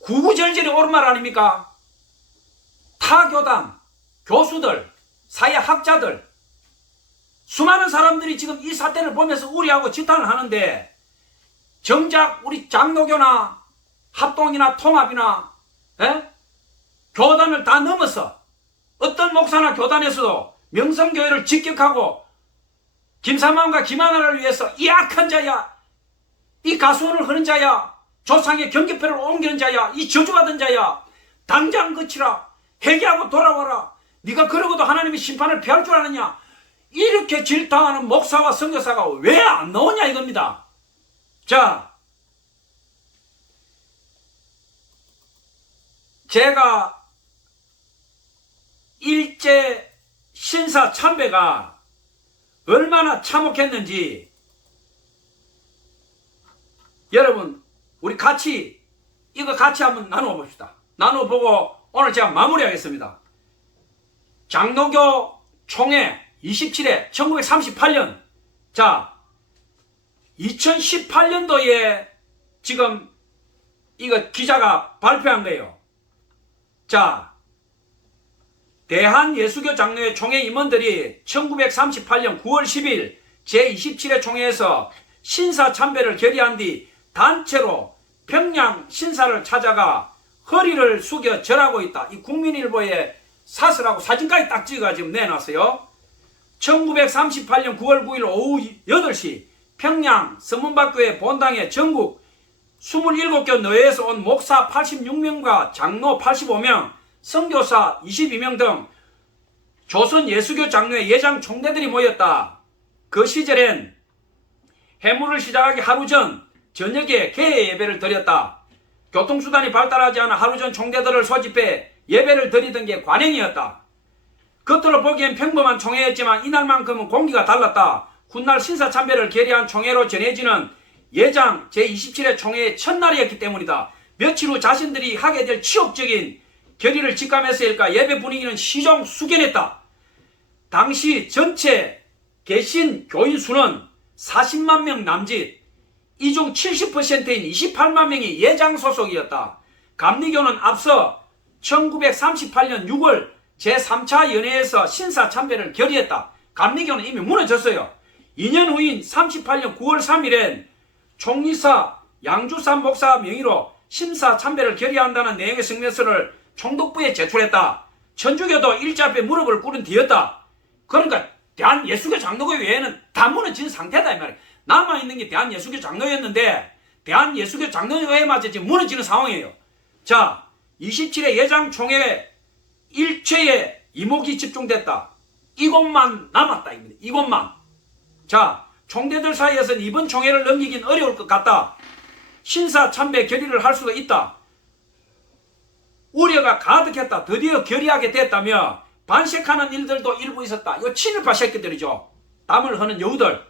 구구절절히 옳은 말 아닙니까? 타교단, 교수들, 사회학자들, 수많은 사람들이 지금 이 사태를 보면서 우려하고 지탄을 하는데 정작 우리 장로교나 합동이나 통합이나 교단을 다 넘어서 어떤 목사나 교단에서도 명성교회를 직격하고 김삼환과 김하나를 위해서 이 악한 자야, 이 가수원을 하는 자야, 조상의 경계표를 옮기는 자야, 이 저주받은 자야, 당장 그치라, 회개하고 돌아와라, 네가 그러고도 하나님의 심판을 피할 줄 아느냐, 이렇게 질타하는 목사와 선교사가 왜 안 나오냐 이겁니다. 자, 제가 일제 신사 참배가 얼마나 참혹했는지 여러분 우리 같이 이거 같이 한번 나누어 봅시다. 나누어 보고 오늘 제가 마무리하겠습니다. 장로교 총회 27회 1938년 자 2018년도에 지금 이거 기자가 발표한 거예요. 자, 대한예수교 장로회 총회 임원들이 1938년 9월 10일 제27회 총회에서 신사 참배를 결의한 뒤 단체로 평양 신사를 찾아가 허리를 숙여 절하고 있다. 이 국민일보에 사설하고 사진까지 딱 찍어가 지금 내놨어요. 1938년 9월 9일 오후 8시 평양 서문박교회 본당에 전국 27교 노예에서 온 목사 86명과 장로 85명, 선교사 22명 등 조선 예수교 장로회 예장 총대들이 모였다. 그 시절엔 해물을 시작하기 하루 전 저녁에 개회 예배를 드렸다. 교통수단이 발달하지 않아 하루 전 총대들을 소집해 예배를 드리던 게 관행이었다. 겉으로 보기엔 평범한 총회였지만 이날만큼은 공기가 달랐다. 훗날 신사참배를 결의한 총회로 전해지는 예장 제27회 총회의 첫날이었기 때문이다. 며칠 후 자신들이 하게 될 치욕적인 결의를 직감했으니까 예배 분위기는 시종수견했다. 당시 전체 개신 교인 수는 40만 명 남짓, 이 중 70%인 28만 명이 예장 소속이었다. 감리교는 앞서 1938년 6월 제3차 연회에서 신사참배를 결의했다. 감리교는 이미 무너졌어요. 2년 후인 38년 9월 3일엔 총리사 양주삼 목사 명의로 신사참배를 결의한다는 내용의 성명서를 총독부에 제출했다. 천주교도 일자앞에 무릎을 꿇은 뒤였다. 그러니까 대한예수교 장로교 외에는 다 무너진 상태다 이 말이야. 남아있는 게 대한예수교 장로였는데 대한예수교 장로교회마저 지금 무너지는 상황이에요. 자, 27회 예장총회 1최에 이목이 집중됐다. 이것만 남았다 입니다. 이것만. 자, 총대들 사이에서는 이번 총회를 넘기긴 어려울 것 같다. 신사참배 결의를 할 수도 있다. 우려가 가득했다. 드디어 결의하게 됐다며 반색하는 일들도 일부 있었다. 이거 친일파 새끼들이죠. 땀을 흐는 여우들.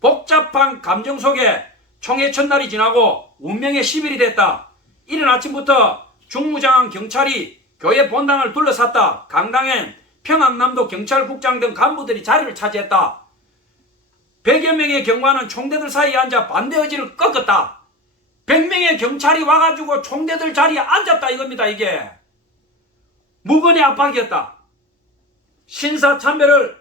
복잡한 감정 속에 총회 첫날이 지나고 운명의 10일이 됐다. 이른 아침부터 중무장한 경찰이 교회 본당을 둘러쌌다. 강당엔 평안남도 경찰국장 등 간부들이 자리를 차지했다. 100여 명의 경관은 총대들 사이에 앉아 반대 의지를 꺾었다. 100명의 경찰이 와가지고 총대들 자리에 앉았다 이겁니다. 이게 무건의 압박이었다. 신사참배를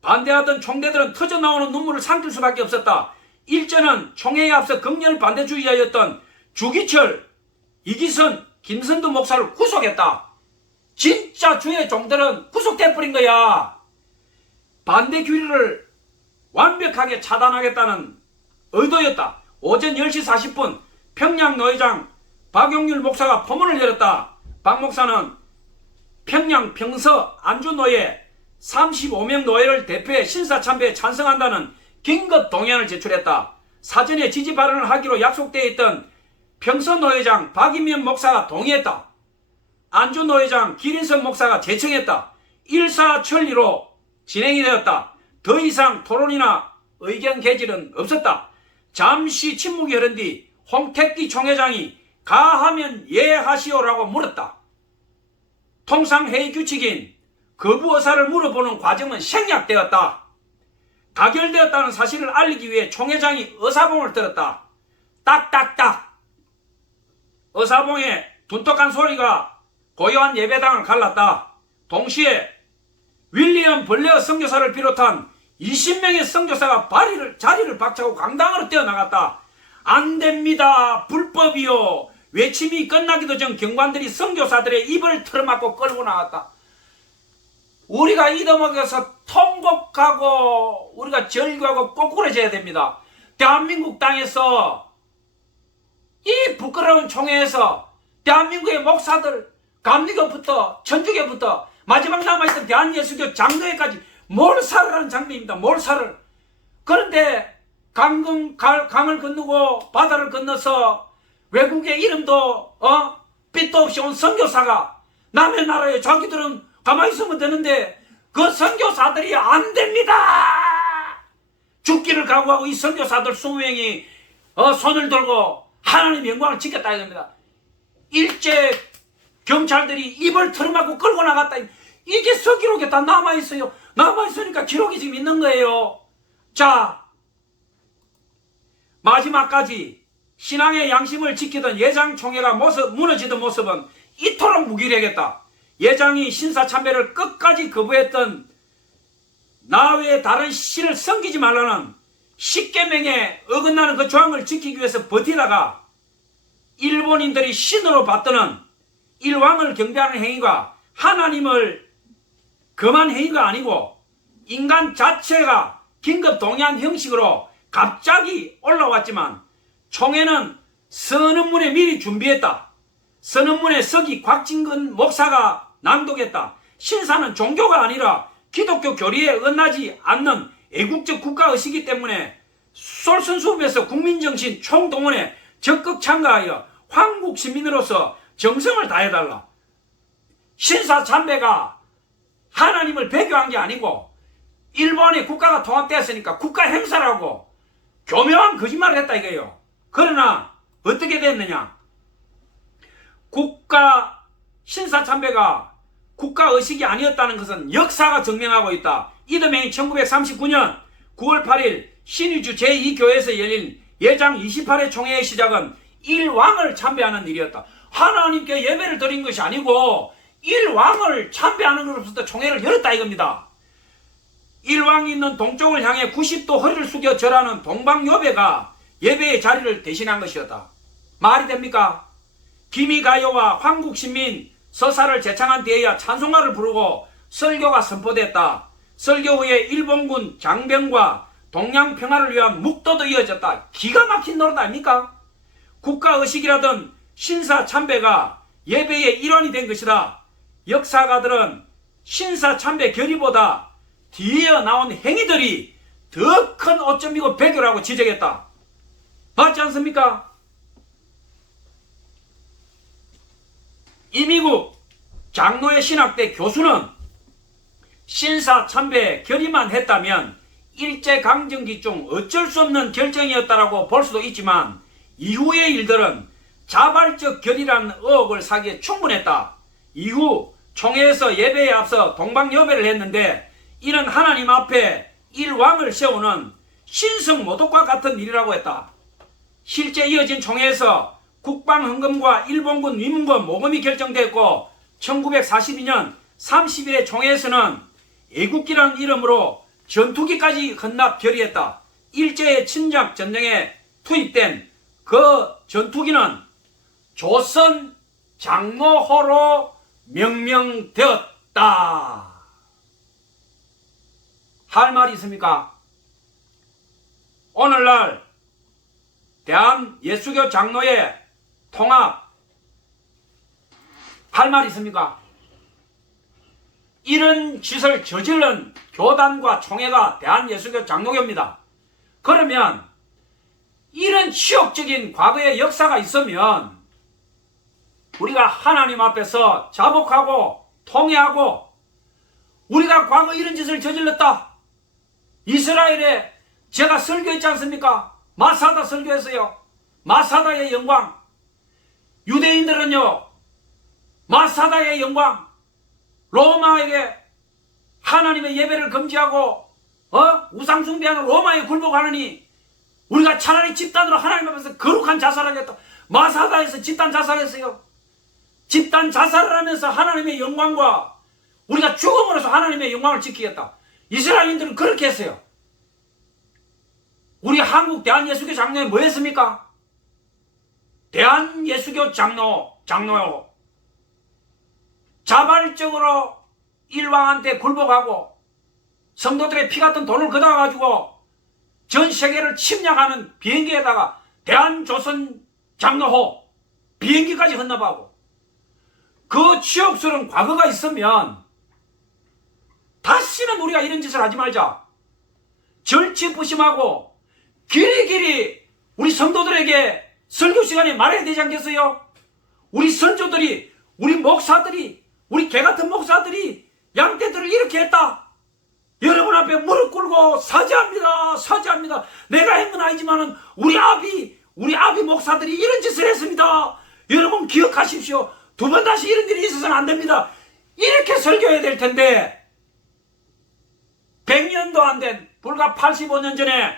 반대하던 총대들은 터져나오는 눈물을 삼킬 수밖에 없었다. 일제는 총회에 앞서 극렬 반대주의자였던 주기철, 이기선, 김선두 목사를 구속했다. 진짜 주의 종들은 구속돼버린 거야. 반대 규리를 완벽하게 차단하겠다는 의도였다. 오전 10시 40분 평양 노회장 박용률 목사가 포문을 열었다. 박 목사는 평양 평서 안주노예 35명 노예를 대표해 신사참배에 찬성한다는 긴급 동의안을 제출했다. 사전에 지지 발언을 하기로 약속되어 있던 평서 노회장 박인면 목사가 동의했다. 안주 노회장 기린선 목사가 제청했다. 일사천리로 진행이 되었다. 더 이상 토론이나 의견 개질은 없었다. 잠시 침묵이 흐른 뒤 홍택기 총회장이 가하면 예하시오라고 물었다. 통상 회의 규칙인 거부 의사를 물어보는 과정은 생략되었다. 가결되었다는 사실을 알리기 위해 총회장이 의사봉을 들었다. 딱딱딱. 의사봉의 둔떡한 소리가 고요한 예배당을 갈랐다. 동시에 윌리엄 벌레어 선교사를 비롯한 20명의 선교사가 자리를 박차고 강당으로 뛰어나갔다. 안됩니다. 불법이요. 외침이 끝나기도 전 경관들이 선교사들의 입을 틀어막고 끌고 나갔다. 우리가 잊어먹어서 통곡하고 우리가 절규하고 꼬꾸라져야 됩니다. 대한민국 땅에서 이 부끄러운 총회에서 대한민국의 목사들 감리교부터 천주교부터 마지막 남아있던 대한예수교 장로회까지 몰살을 하는 장면입니다. 몰살을. 그런데 강을 건너고 바다를 건너서 외국의 이름도 빛도 없이 온 선교사가 남의 나라에 자기들은 가만히 있으면 되는데 그 선교사들이 안 됩니다. 죽기를 각오하고 이 선교사들 20명이 손을 들고 하나님의 영광을 지켰다 이겁니다. 일제 경찰들이 입을 틀어막고 끌고 나갔다. 이게 서기록에 다 남아있어요. 남아있으니까 기록이 지금 있는 거예요. 자, 마지막까지 신앙의 양심을 지키던 예장 총회가 무너지던 모습은 이토록 무기력했다. 예장이 신사참배를 끝까지 거부했던 나 외에 다른 신을 섬기지 말라는 10계명에 어긋나는 그 조항을 지키기 위해서 버티다가 일본인들이 신으로 받드는 일왕을 경배하는 행위가 하나님을 금한 행위가 아니고 인간 자체가 긴급 동의한 형식으로 갑자기 올라왔지만 총회는 선언문에 미리 준비했다. 선언문에 서기 곽진근 목사가 낭독했다. 신사는 종교가 아니라 기독교 교리에 어긋나지 않는 애국적 국가의식이기 때문에 솔선수범해서 국민정신 총동원에 적극 참가하여 황국 시민으로서 정성을 다해달라. 신사참배가 하나님을 배교한 게 아니고 일본의 국가가 통합되었으니까 국가 행사라고 교묘한 거짓말을 했다 이거예요. 그러나 어떻게 됐느냐. 신사참배가 국가의식이 아니었다는 것은 역사가 증명하고 있다. 이듬해인 1939년 9월 8일 신의주 제2교회에서 열린 예장 28회 총회의 시작은 일왕을 참배하는 일이었다. 하나님께 예배를 드린 것이 아니고 일왕을 참배하는 것으로부터 총회를 열었다 이겁니다. 일왕이 있는 동쪽을 향해 90도 허리를 숙여 절하는 동방요배가 예배의 자리를 대신한 것이었다. 말이 됩니까? 기미가요와 황국신민 서사를 제창한 뒤에야 찬송가를 부르고 설교가 선포됐다. 설교 후에 일본군 장병과 동양 평화를 위한 묵도도 이어졌다. 기가 막힌 노릇 아닙니까? 국가의식이라던 신사참배가 예배의 일환이 된 것이다. 역사가들은 신사참배 결의보다 뒤에 나온 행위들이 더 큰 오점이고 배교라고 지적했다. 맞지 않습니까? 이미국 장로회 신학대 교수는 신사참배 결의만 했다면 일제강점기 중 어쩔 수 없는 결정이었다라고 볼 수도 있지만 이후의 일들은 자발적 결의라는 의혹을 사기에 충분했다. 이후 총회에서 예배에 앞서 동방여배를 했는데 이는 하나님 앞에 일왕을 세우는 신성모독과 같은 일이라고 했다. 실제 이어진 총회에서 국방헌금과 일본군 위문권 모금이 결정됐고 1942년 30일의 총회에서는 애국기라는 이름으로 전투기까지 헌납 결의했다. 일제의 침략 전쟁에 투입된 그 전투기는 조선 장로호로 명명되었다. 할 말이 있습니까? 오늘날 대한예수교 장로회 통합 할 말이 있습니까? 이런 짓을 저지른 교단과 총회가 대한예수교 장로교입니다. 그러면 이런 치욕적인 과거의 역사가 있으면 우리가 하나님 앞에서 자복하고 통회하고 우리가 과거 이런 짓을 저질렀다. 이스라엘에 제가 설교했지 않습니까? 마사다 설교했어요. 마사다의 영광. 유대인들은요 마사다의 영광, 로마에게 하나님의 예배를 금지하고 우상 숭배하는 로마에 굴복하느니 우리가 차라리 집단으로 하나님 앞에서 거룩한 자살하겠다. 마사다에서 집단 자살했어요. 집단 자살을 하면서 하나님의 영광과 우리가 죽음으로써 하나님의 영광을 지키겠다. 이스라엘인들은 그렇게 했어요. 우리 한국 대한예수교 장로에 뭐 했습니까? 대한예수교 장로요. 자발적으로 일왕한테 굴복하고 성도들의 피 같은 돈을 걷어가지고 전 세계를 침략하는 비행기에다가 대한조선 장로호 비행기까지 헌납하고 그 치욕스러운 과거가 있으면 다시는 우리가 이런 짓을 하지 말자. 절치부심하고 길이길이 우리 성도들에게 설교 시간에 말해야 되지 않겠어요? 우리 선조들이, 우리 목사들이, 우리 개같은 목사들이 양떼들을 이렇게 했다. 여러분 앞에 무릎 꿇고 사죄합니다. 사죄합니다. 내가 한 건 아니지만은 우리 아비 목사들이 이런 짓을 했습니다. 여러분 기억하십시오. 두 번 다시 이런 일이 있어서는 안 됩니다. 이렇게 설교해야 될 텐데 100년도 안 된 불과 85년 전에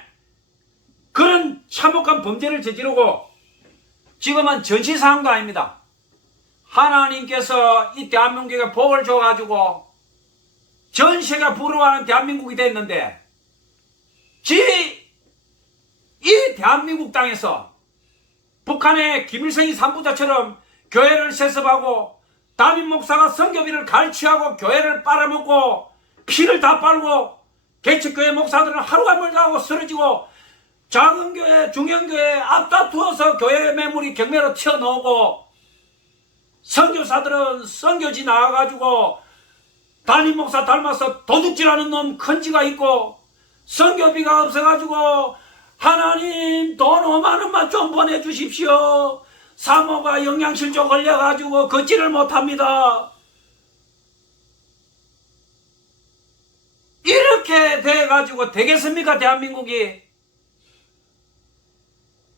그런 참혹한 범죄를 저지르고 지금은 전시사항도 아닙니다. 하나님께서 이 대한민국에 복을 줘가지고 전 세계가 부러워하는 대한민국이 됐는데 이 대한민국 땅에서 북한의 김일성이 삼부자처럼 교회를 세습하고 담임 목사가 선교비를 갈취하고 교회를 빨아먹고 피를 다 빨고 개척교회 목사들은 하루가 멀다 하고 쓰러지고 작은 교회, 중형교회 앞다투어서 교회 매물이 경매로 튀어나오고 선교사들은 선교지 나와가지고 담임 목사 닮아서 도둑질하는 놈 큰지가 있고 선교비가 없어가지고 하나님 돈 5만 원만 좀 보내주십시오. 사모가 영양실조 걸려가지고 걷지를 못합니다. 이렇게 돼가지고 되겠습니까? 대한민국이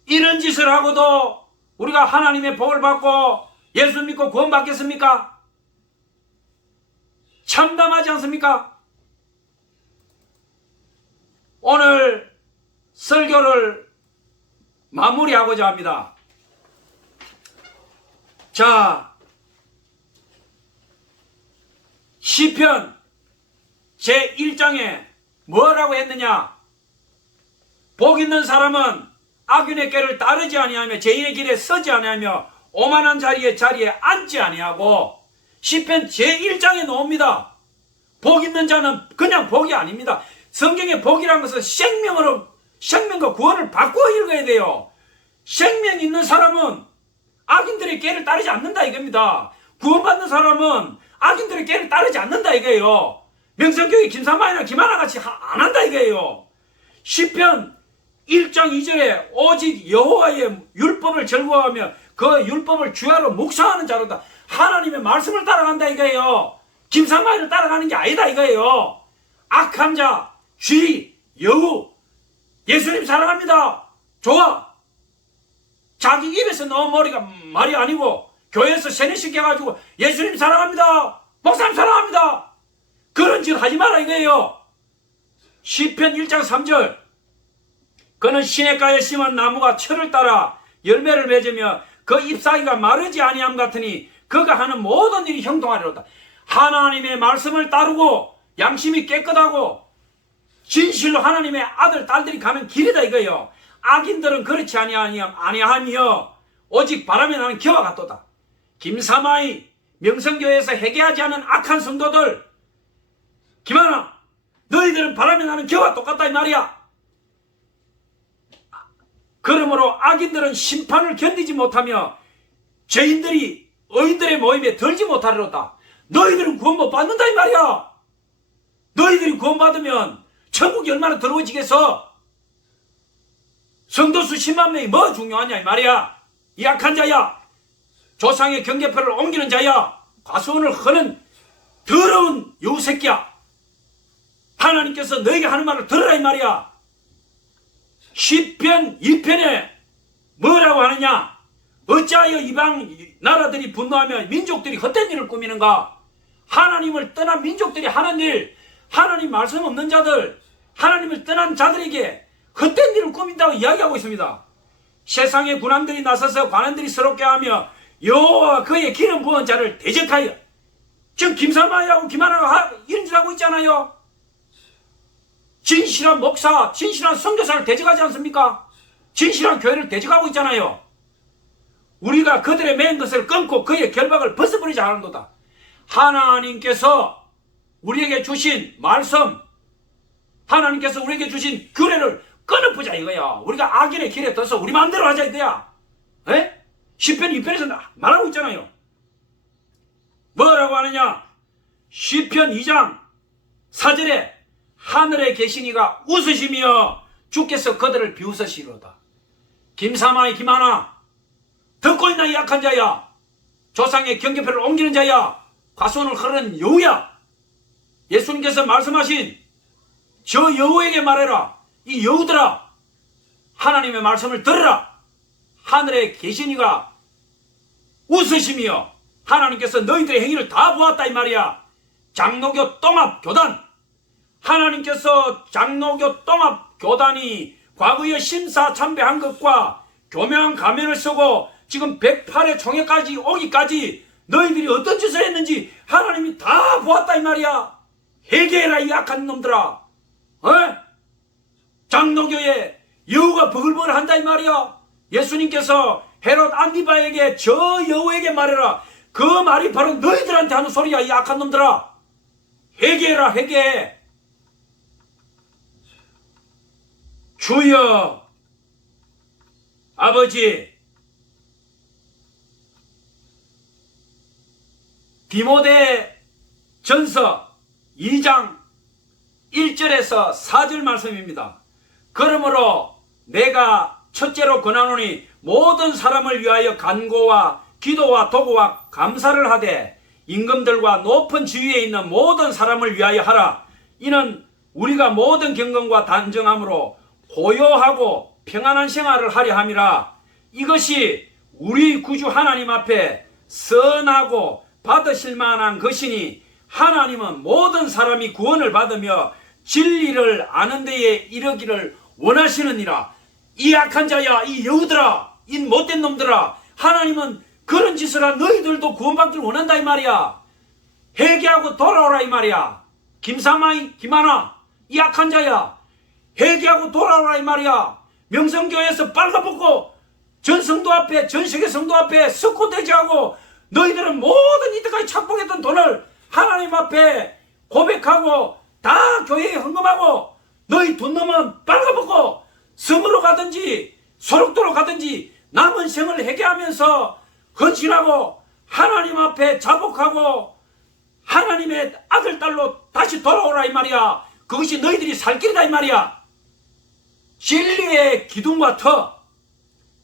이런 짓을 하고도 우리가 하나님의 복을 받고 예수 믿고 구원 받겠습니까? 참담하지 않습니까? 오늘 설교를 마무리하고자 합니다. 자, 시편 제1장에 뭐라고 했느냐? 복 있는 사람은 악인의 길을 따르지 아니하며 죄인의 길에 서지 아니하며 오만한 자리에 앉지 아니하고 시편 제1장에 나옵니다. 복 있는 자는 그냥 복이 아닙니다. 성경의 복이라는 것은 생명과 구원을 바꾸어 읽어야 돼요. 생명 있는 사람은 악인들의 길을 따르지 않는다 이겁니다. 구원받는 사람은 악인들의 길을 따르지 않는다 이거예요. 명성교회 김삼만이나 김하나 같이 안 한다 이거예요. 시편 1장 2절에 오직 여호와의 율법을 즐거워하며 그 율법을 주야로 묵상하는 자로다. 하나님의 말씀을 따라간다 이거예요. 김삼만이를 따라가는 게 아니다 이거예요. 악한 자, 쥐, 여우, 예수님 사랑합니다. 좋아. 자기 입에서 넣은 머리가 말이 아니고 교회에서 세뇌시켜가지고 예수님 사랑합니다. 목사님 사랑합니다. 그런 짓 하지 마라 이거예요. 시편 1장 3절 그는 시냇가에 심은 나무가 철을 따라 열매를 맺으며 그 잎사귀가 마르지 아니함 같으니 그가 하는 모든 일이 형통하리로다. 하나님의 말씀을 따르고 양심이 깨끗하고 진실로 하나님의 아들 딸들이 가는 길이다 이거예요. 악인들은 그렇지 아니하며 오직 바람에 나는 겨와 같도다. 김사마이 명성교회에서 회개하지 않은 악한 성도들 김하나 너희들은 바람에 나는 겨와 똑같다 이 말이야. 그러므로 악인들은 심판을 견디지 못하며 죄인들이 의인들의 모임에 들지 못하리로다. 너희들은 구원 못 받는다 이 말이야. 너희들이 구원 받으면 천국이 얼마나 더러워지겠어. 성도수 10만 명이 뭐 중요하냐 이 말이야. 이 악한 자야. 조상의 경계표를 옮기는 자야. 과수원을 허는 더러운 여우새끼야. 하나님께서 너에게 하는 말을 들으라 이 말이야. 시편 2편에 뭐라고 하느냐? 어찌하여 이방 나라들이 분노하며 민족들이 헛된 일을 꾸미는가? 하나님을 떠난 민족들이 하는 일, 하나님 말씀 없는 자들, 하나님을 떠난 자들에게 헛된 일을 꾸민다고 이야기하고 있습니다. 세상의 군왕들이 나서서 관원들이 서럽게 하며 여호와와 그의 기름 부은 자를 대적하여. 지금 김삼아하고 김하나가 이런 짓 하고 있잖아요. 진실한 목사, 진실한 선교사를 대적하지 않습니까? 진실한 교회를 대적하고 있잖아요. 우리가 그들의 맨 것을 끊고 그의 결박을 벗어버리자 하는도다. 하나님께서 우리에게 주신 말씀, 하나님께서 우리에게 주신 규례를 끊어보자 이거야. 우리가 악인의 길에 떠서 우리 마음대로 하자 이거야. 에? 시편 2편에서 말하고 있잖아요. 뭐라고 하느냐? 시편 2장 4절에 하늘에 계신 이가 웃으시며 주께서 그들을 비웃으시로다. 김삼아의 김하나, 듣고 있나 이 약한 자야. 조상의 경계표를 옮기는 자야. 과손을 흐르는 여우야. 예수님께서 말씀하신 저 여우에게 말해라. 이 여우들아, 하나님의 말씀을 들으라. 하늘에 계신 이가 웃으시며 하나님께서 너희들의 행위를 다 보았다 이 말이야. 장로교 똥합 교단, 하나님께서 장로교 똥합 교단이 과거에 심사참배한 것과 교묘한 가면을 쓰고 지금 108의 총회까지 오기까지 너희들이 어떤 짓을 했는지 하나님이 다 보았다 이 말이야. 회개해라 이 약한 놈들아. 장로교에 여우가 버글버글 한다 이 말이야. 예수님께서 헤롯 안디바에게 저 여우에게 말해라. 그 말이 바로 너희들한테 하는 소리야 이 약한 놈들아. 회개해라 회개해. 주여 아버지, 디모데 전서 2장 1절에서 4절 말씀입니다. 그러므로 내가 첫째로 권하노니 모든 사람을 위하여 간구와 기도와 도구와 감사를 하되 임금들과 높은 지위에 있는 모든 사람을 위하여 하라. 이는 우리가 모든 경건과 단정함으로 고요하고 평안한 생활을 하려 함이라. 이것이 우리 구주 하나님 앞에 선하고 받으실 만한 것이니 하나님은 모든 사람이 구원을 받으며 진리를 아는 데에 이르기를 원하시느니라. 이 악한 자야, 이 여우들아, 이 못된 놈들아, 하나님은 그런 짓을 한 너희들도 구원받기를 원한다 이 말이야. 회개하고 돌아오라 이 말이야. 김삼아이 김하나, 이 악한 자야, 회개하고 돌아오라 이 말이야. 명성교회에서 빨가벗고 전 성도 앞에, 전 세계 성도 앞에 석고대지하고 너희들은 모든 이때까지 착복했던 돈을 하나님 앞에 고백하고 다 교회에 헌금하고 너희 돈 넘으면 빨가벗고 섬으로 가든지 소록도로 가든지 남은 생을 회개하면서 헌신하고 하나님 앞에 자복하고 하나님의 아들 딸로 다시 돌아오라 이 말이야. 그것이 너희들이 살 길이다 이 말이야. 진리의 기둥과 터,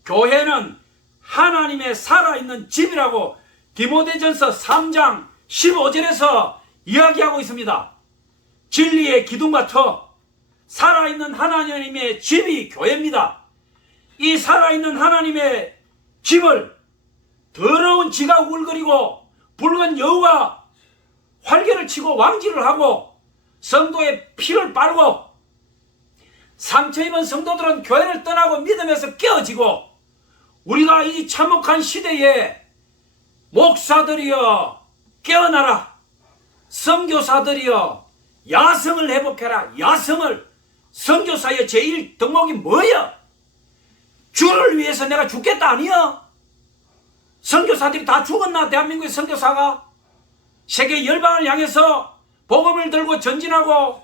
교회는 하나님의 살아있는 집이라고 디모데전서 3장 15절에서 이야기하고 있습니다. 진리의 기둥과 터, 살아있는 하나님의 집이 교회입니다. 이 살아있는 하나님의 집을 더러운 지가 울거리고 붉은 여우가 활개를 치고 왕질을 하고 성도의 피를 빨고 상처 입은 성도들은 교회를 떠나고 믿음에서 깨어지고 우리가 이 참혹한 시대에 목사들이여 깨어나라. 선교사들이여 야성을 회복해라. 야성을. 선교사의 제일 덕목이 뭐야? 주를 위해서 내가 죽겠다 아니야? 선교사들이 다 죽었나? 대한민국의 선교사가 세계 열방을 향해서 복음을 들고 전진하고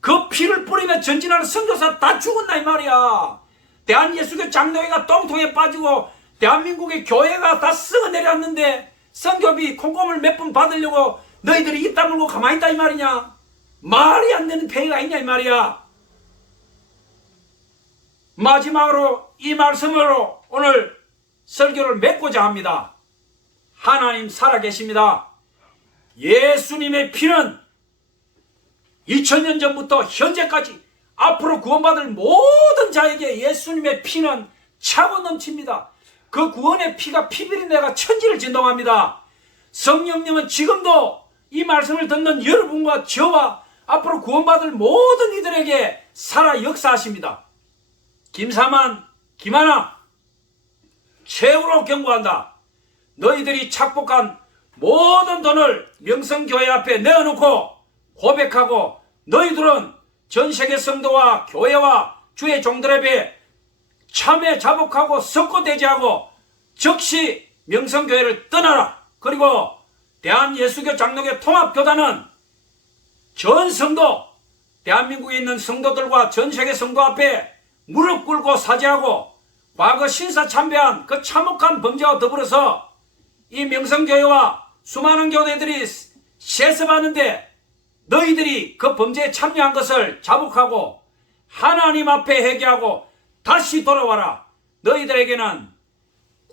그 피를 뿌리며 전진하는 선교사 다 죽었나 이 말이야. 대한예수교 장로회가 똥통에 빠지고 대한민국의 교회가 다 썩어 내려왔는데 선교비 콩고물 몇 푼 받으려고 너희들이 입 다물고 가만히 있다 이 말이냐? 말이 안 되는 폐해가 있냐 이 말이야. 마지막으로 이 말씀으로 오늘 설교를 맺고자 합니다. 하나님 살아계십니다. 예수님의 피는 2000년 전부터 현재까지 앞으로 구원받을 모든 자에게 예수님의 피는 차고 넘칩니다. 그 구원의 피가 피비린 내가 천지를 진동합니다. 성령님은 지금도 이 말씀을 듣는 여러분과 저와 앞으로 구원받을 모든 이들에게 살아 역사하십니다. 김사만, 김하나, 최후로 경고한다. 너희들이 착복한 모든 돈을 명성교회 앞에 내어놓고 고백하고 너희들은 전 세계 성도와 교회와 주의 종들에게 참회 자복하고 석고대지하고 즉시 명성교회를 떠나라. 그리고 대한예수교 장로교 통합교단은 전 성도, 대한민국에 있는 성도들과 전 세계 성도 앞에 무릎 꿇고 사죄하고 과거 신사 참배한 그 참혹한 범죄와 더불어서 이 명성교회와 수많은 교회들이 세습하는데 너희들이 그 범죄에 참여한 것을 자복하고 하나님 앞에 회개하고 다시 돌아와라. 너희들에게는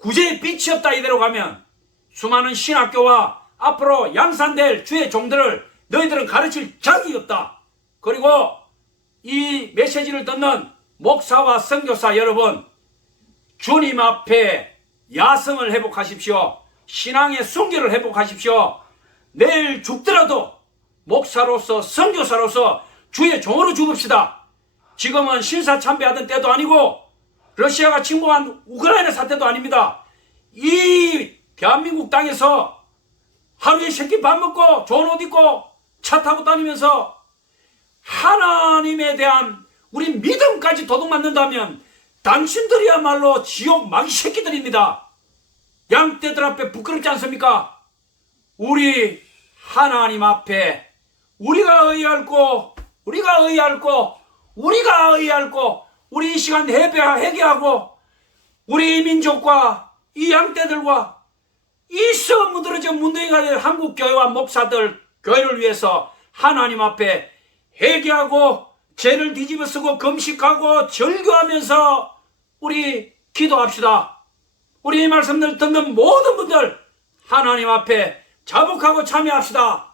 구제의 빛이 없다. 이대로 가면 수많은 신학교와 앞으로 양산될 주의 종들을 너희들은 가르칠 자격이 없다. 그리고 이 메시지를 듣는 목사와 선교사 여러분, 주님 앞에 야성을 회복하십시오. 신앙의 순결을 회복하십시오. 내일 죽더라도 목사로서 선교사로서 주의 종으로 죽읍시다. 지금은 신사 참배하던 때도 아니고 러시아가 침공한 우크라이나 사태도 아닙니다. 이 대한민국 땅에서 하루에 세끼 밥 먹고 좋은 옷 입고 차 타고 다니면서 하나님에 대한 우리 믿음까지 도둑맞는다면 당신들이야말로 지옥 마귀 새끼들입니다. 양떼들 앞에 부끄럽지 않습니까? 우리 하나님 앞에 우리가 의할고 우리 이 시간 회개하고 우리 민족과 이 양떼들과 이 썩어 무드러진 문둥이가 될 한국교회와 목사들 교회를 위해서 하나님 앞에 회개하고 죄를 뒤집어 쓰고 금식하고 절규하면서 우리 기도합시다. 우리 이 말씀들 듣는 모든 분들 하나님 앞에 자복하고 참여합시다.